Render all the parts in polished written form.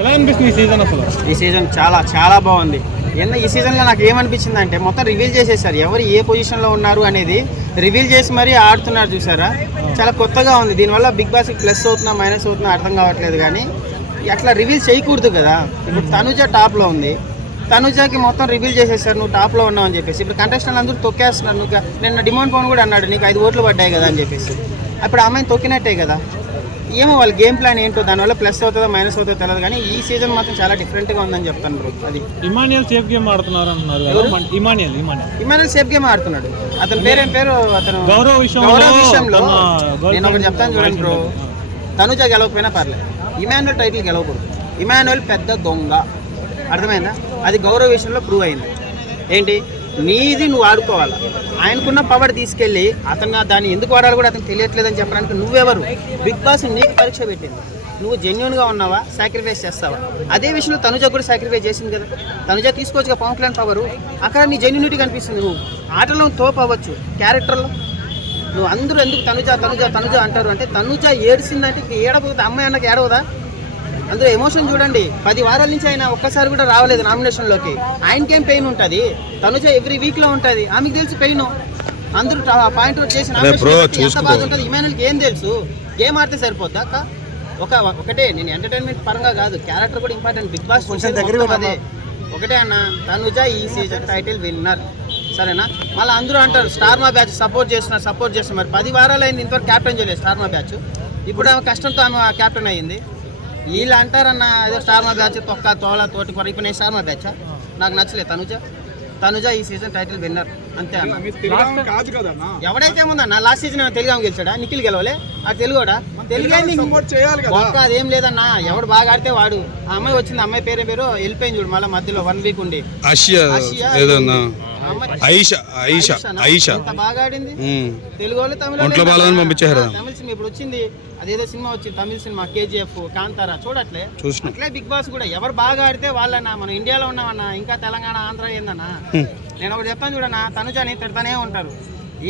ఎలా అనిపిస్తుంది ఈ సీజన్? అసలు ఈ సీజన్ చాలా చాలా బాగుంది. ఈ సీజన్లో నాకు ఏమనిపించింది అంటే మొత్తం రివీల్ చేసేసారు, ఎవరు ఏ పొజిషన్లో ఉన్నారు అనేది రివీల్ చేసి మరీ ఆడుతున్నారు. చూసారా, చాలా కొత్తగా ఉంది. దీనివల్ల బిగ్ బాస్కి ప్లస్ అవుతున్నా మైనస్ అవుతున్నా అర్థం కావట్లేదు. కానీ అట్లా రివీల్ చేయకూడదు కదా. ఇప్పుడు తనుజ టాప్లో ఉంది, తనుజకి మొత్తం రివీల్ చేసేసారు, నువ్వు టాప్లో ఉన్నావు అని చెప్పేసి. ఇప్పుడు కంటెస్టెంట్ అందరూ తొక్కేస్తున్నారు. నువ్వు నిన్న డిమాండ్ పవన్ కూడా అన్నాడు నీకు 5 ఓట్లు పడ్డాయి కదా అని చెప్పేసి. అప్పుడు అమ్మాయిని తొక్కినట్టే కదా. ఏమో వాళ్ళ గేమ్ ప్లాన్ ఏంటో, దానివల్ల ప్లస్ అవుతుందో మైనస్ అవుతుందో తెలియదు. కానీ ఈ సీజన్ మాత్రం చాలా డిఫరెంట్గా ఉందని చెప్తాను బ్రో. అది ఇమాన్యుయల్ సేఫ్ గేమ్ ఆడుతున్నారు అంటున్నారు. ఇమాన్యుయల్ సేఫ్ గేమ్ ఆడుతున్నాడు. అతని పేరేం పేరు, అతను గౌరవ విషయంలో నేను ఒకటి చెప్తాను చూడండి బ్రో. తనుజ గెలవకపోయినా పర్లేదు, ఇమాన్యుయల్ టైటిల్ గెలవకూడదు. ఇమాన్యుయల్ పెద్ద దొంగ, అర్థమైందా? అది గౌరవ విషయంలో ప్రూవ్ అయింది. ఏంటి, నీది నువ్వు ఆడుకోవాలి. ఆయనకున్న పవర్ తీసుకెళ్ళి అతను దాన్ని ఎందుకు వాడాలి కూడా అతను తెలియట్లేదని చెప్పడానికి నువ్వెవరు? బిగ్ బాస్ నీకు పరీక్ష పెట్టింది. నువ్వు జెన్యున్గా ఉన్నావా, సాక్రిఫైస్ చేస్తావా? అదే విషయంలో తనుజ కూడా సాక్రిఫైస్ చేసింది కదా. తనుజ తీసుకోవచ్చుగా పవన్ కళ్యాణ్ పవరు. అక్కడ నీ జెన్యునిటీ కనిపిస్తుంది. నువ్వు ఆటలో తోపు అవ్వచ్చు, క్యారెక్టర్లో నువ్వు అందరూ ఎందుకు తనుజ తనుజ తనుజ అంటారు అంటే, తనుజ ఏడ్చిందంటే ఏడపోతుంది. అమ్మాయి అన్నకి ఏడవదా? అందులో ఎమోషన్ చూడండి. 10 వారాల నుంచి ఆయన ఒక్కసారి కూడా రావలేదు నామినేషన్లోకి. ఆయనకేం పెయిన్ ఉంటుంది? తనుజ ఎవ్రీ వీక్లో ఉంటుంది, ఆమెకు తెలుసు పెయిన్. అందరూ పాయింట్ అవుట్ చేసి ఎంత బాధ ఉంటుంది. ఇమాన్యుయల్కి ఏం తెలుసు? గేమ్ ఆడితే సరిపోద్దా అక్క? ఒకటే, నేను ఎంటర్టైన్మెంట్ పరంగా కాదు, క్యారెక్టర్ కూడా ఇంపార్టెంట్. బిగ్ బాస్ అదే ఒకటే అన్న, తనుజ ఈ సీజన్ టైటిల్ విన్నర్, సరేనా? మళ్ళీ అందరూ అంటారు స్టార్ మా బ్యాచ్ సపోర్ట్ చేస్తున్నారు. మరి 10 వారాలు అయింది, ఇంతవరకు క్యాప్టెన్ చేయలేదు స్టార్ మా బ్యాచ్. ఇప్పుడు ఆమె కష్టంతో ఆమె క్యాప్టెన్ అయ్యింది. వీళ్ళు అంటారన్న ఏదో స్టార్ మా బ్యాచ్ తొక్క తోల తోటి కొర. ఇప్పుడు నేను స్టార్ మా బ్యాచ్ నాకు నచ్చలేదు. తనుజ ఈ సీజన్ టైటిల్ విన్నర్, అంతే అన్న. ఎవడైతే ఏముందన్న, లాస్ట్ సీజన్ తెలుగు ఆమె గెలిచాడా? నిఖిల్ గెలవలే, ఆ తెలుగుడా? ఒక్క అదేం లేదన్న, ఎవడు బాగా ఆడితే వాడు. ఆ అమ్మాయి వచ్చింది, అమ్మాయి పేరు వెళ్ళిపోయింది చూడు, మళ్ళీ మధ్యలో 1 వీక్ ఉండి. బాగా ఆడింది. తెలుగు వాళ్ళు తమిళ సినిమా ఇప్పుడు వచ్చింది, అదేదో సినిమా వచ్చింది తమిళ సినిమా, KGF, కాంతారా, చూడట్లే. అట్లే బిగ్ బాస్ కూడా ఎవరు బాగా ఆడితే వాళ్ళన్నా. మనం ఇండియాలో ఉన్నామన్నా, ఇంకా తెలంగాణ ఆంధ్ర ఏందన్నా. నేను ఒకటి చెప్తాను చూడన్నా, తనుజని తిడతానే ఉంటారు,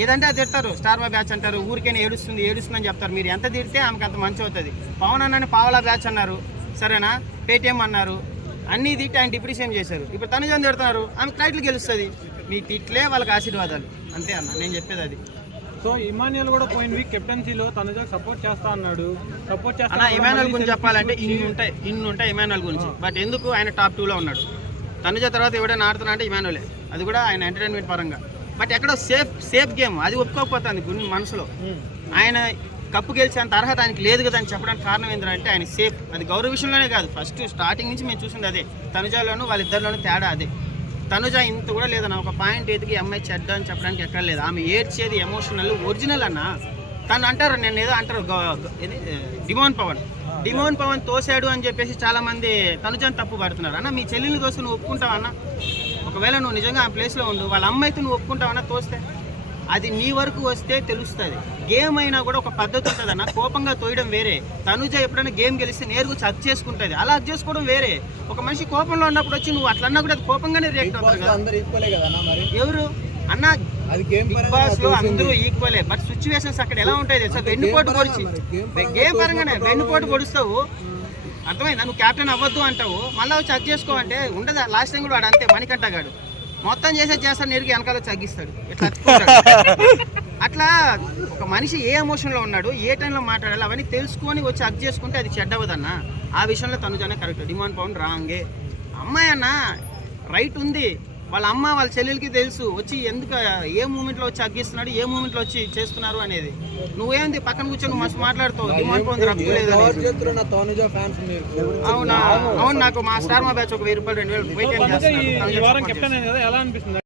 ఏదంటే అది తిడతారు. స్టార్ మా బ్యాచ్ అంటారు, ఊరికైనా ఏడుస్తుందని చెప్తారు. మీరు ఎంత తిడితే ఆమెకు అంత మంచి అవుతుంది. పవన్ అన్నని పావలా బ్యాచ్ అన్నారు, సరేనా? పేటీఎం అన్నారు, అన్నీ తిట్టి ఆయన డిప్రిషియేట్ చేశారు. ఇప్పుడు తనుజని తిడుతున్నారు, ఆమెకు టైటిల్ గెలుస్తుంది. మీ తిట్లే వాళ్ళకి ఆశీర్వాదాలు, అంతే అన్న నేను చెప్పేది అది. సో ఇమాన్యుయల్ కూడా పోయిన వీక్ కెప్టెన్సీలో తనుజకు సపోర్ట్ చేస్తా అన్నాడు. ఇమాన్యుయల్ గురించి చెప్పాలంటే ఇన్ని ఉంటాయి ఇమాన్యుయల్ గురించి. బట్ ఎందుకు ఆయన టాప్ 2లో ఉన్నాడు? తనుజ తర్వాత ఎవడైనా ఆడుతున్నా అంటే ఇమాన్యుయలే, అది కూడా ఆయన ఎంటర్టైన్మెంట్ పరంగా. బట్ ఎక్కడో సేఫ్ గేమ్, అది ఒప్పుకోకపోతుంది మనసులో. ఆయన కప్పు గెలిచేంత అర్హత ఆయనకి లేదు కదా అని చెప్పడానికి కారణం ఏంటంటే ఆయన సేఫ్. అది గౌరవ విషయంలోనే కాదు, ఫస్ట్ స్టార్టింగ్ నుంచి మేము చూసింది అదే. తనుజలోను వాళ్ళిద్దరిలోనూ తేడా అదే. తనుజ ఇంత కూడా లేదన్న, ఒక పాయింట్ ఎదిగి అమ్మాయి చెడ్డ అని చెప్పడానికి ఎక్కడ లేదు. ఆమె ఏడ్చేది ఎమోషనల్, ఒరిజినల్ అన్న. తను అంటారు, నేను ఏదో అంటారు డిమాండ్ పవన్ తోసాడు అని చెప్పేసి చాలామంది తనుజని తప్పు పడుతున్నారు. అన్న మీ చెల్లెల్ని తోస్తే నువ్వు ఒప్పుకుంటావన్నా? ఒకవేళ నువ్వు నిజంగా ఆ ప్లేస్లో ఉండు, వాళ్ళ అమ్మాయితో నువ్వు ఒప్పుకుంటావన్నా తోస్తే? అది నీ వరకు వస్తే తెలుస్తుంది. గేమ్ అయినా కూడా ఒక పద్ధతి ఉంటుంది అన్న. కోపంగా తోయడం వేరే. తనుజ ఎప్పుడైనా గేమ్ గెలిస్తే నేరుగా హక్ చేసుకుంటుంది, అలా హక్ చేసుకోవడం వేరే. ఒక మనిషి కోపంలో ఉన్నప్పుడు వచ్చి నువ్వు అట్లా అన్నా కూడా అది కోపంగానే రియాక్ట్ అవుతారు కదా. ఎవరు అన్న, బిగ్ బాస్ లో అందరూ ఈక్వలే. బట్ సిచ్యువేషన్స్ అక్కడ ఎలా ఉంటాయి తెలుసా? వెన్నుపోటు పొడిచి గేమ్ పరంగానే వెన్నుపోటు పొడుస్తావు, అర్థమైందా? నువ్వు క్యాప్టెన్ అవ్వద్దు అంటావు, మళ్ళీ వచ్చి హక్ చేసుకోవంటే ఉండదా? లాస్ట్ టైం కూడా వాడు అంతే, మణికంఠగాడు మొత్తం చేస్తాడు, నేరుగా వెనకాల వచ్చి తగ్గిస్తాడు, ఇట్లా అట్లా. ఒక మనిషి ఏ ఎమోషన్లో ఉన్నాడు, ఏ టైంలో మాట్లాడాలి, అవన్నీ తెలుసుకొని వచ్చి హక్ చేసుకుంటే అది చెడ్డవదన్న. ఆ విషయంలో తనుజనే కరెక్ట్, డిమాండ్ పవన్ రాంగే. అమ్మాయి అన్న రైట్ ఉంది, వాళ్ళ అమ్మ వాళ్ళ చెల్లెలకి తెలుసు వచ్చి ఎందుకు ఏ మూమెంట్లో వచ్చి అగ్గిస్తున్నాడు, ఏ మూమెంట్లో వచ్చి చేస్తున్నారు అనేది. నువ్వేంది పక్కన కూర్చొని మస్తు మాట్లాడుతావు, డిమాండ్ పవన్ రప్పు లేదు. అవునా? అవును, నాకు మా స్టార్ మా బ్యాచ్ ఒక 1000 రూపాయలు 2000 కెప్టెన్ ఎలా అనిపిస్తుంది?